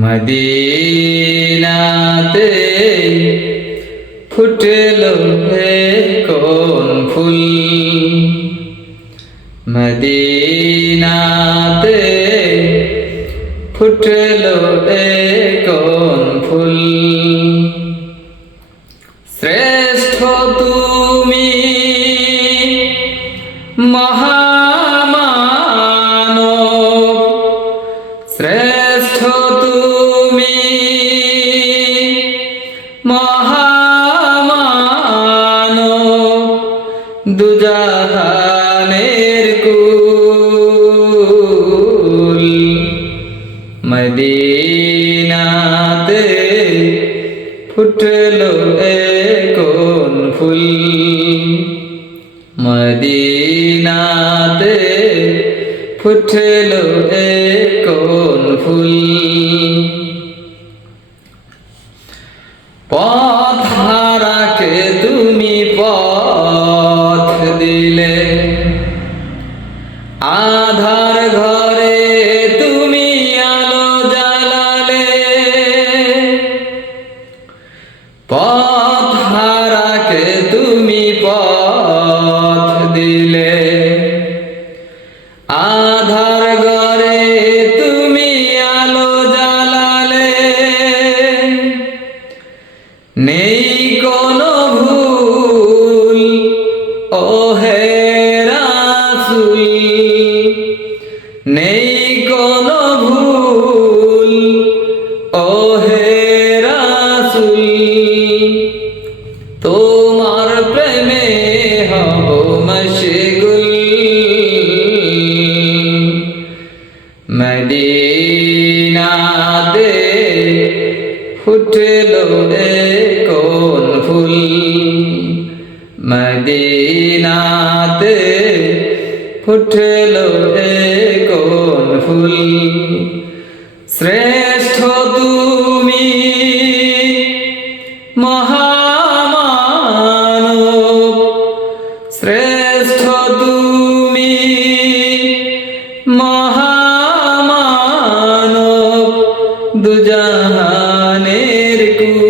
মদিনাতে ফুটল হে কোন ফুল? মদিনাতে ফুটল হে কোন ফুল? শ্রেষ্ঠ তুমি মহামানব ফুটল কোন ফুল? মদিনাতে ফুটল কোন ফুল? পথ হারাকে তুমি পথ দিলে আধার পথ তুমি পথ দিলে। আধার ঘরে তুমি আলো জ্বালালে। নেই কোনো ভুল ও হে রাসূল, নেই কোনো ভুল। তোমার প্রেমে হব মশগুল। মদিনাতে ফুটল কোন ফুল। মদিনাতে ফুটল কোন ফুল। শ্রেষ্ঠ তুমি শ্রেষ্ঠ তুমি মহামানব দুজাহানের কুল।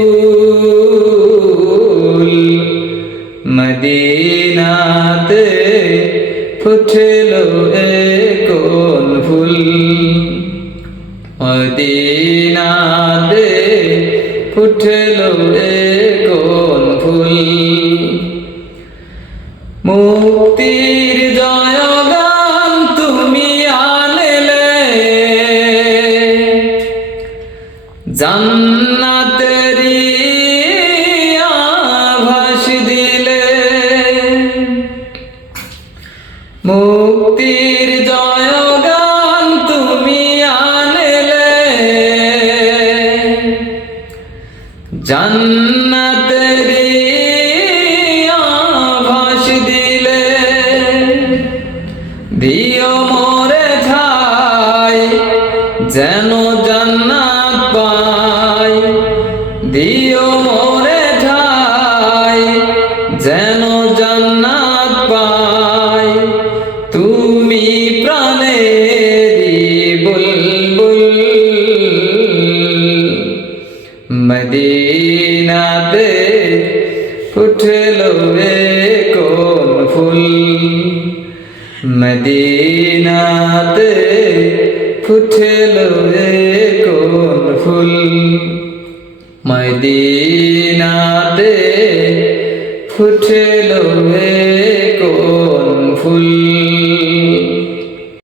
মদিনাতে ফুটল কোন ফুল। মদিনাতে ফুটল মুক্তির জয়গান তুমি আনলে। জান্নাতেরি আভাস দিলে। মুক্তির জয়গান তুমি আনলে। জান্নাতেরি দিও মোরে ঠাই, যেন জান্নাত পাই। দিও মোরে ঠাই, যেন জান্নাত পাই। তুমি প্রাণেরি বুলবুল, মদিনাতে ফুটল কোন ফুল। মদিনাতে ফুটেল কোন ফুল? মদিনাতে ফুটেল কোন ফুল?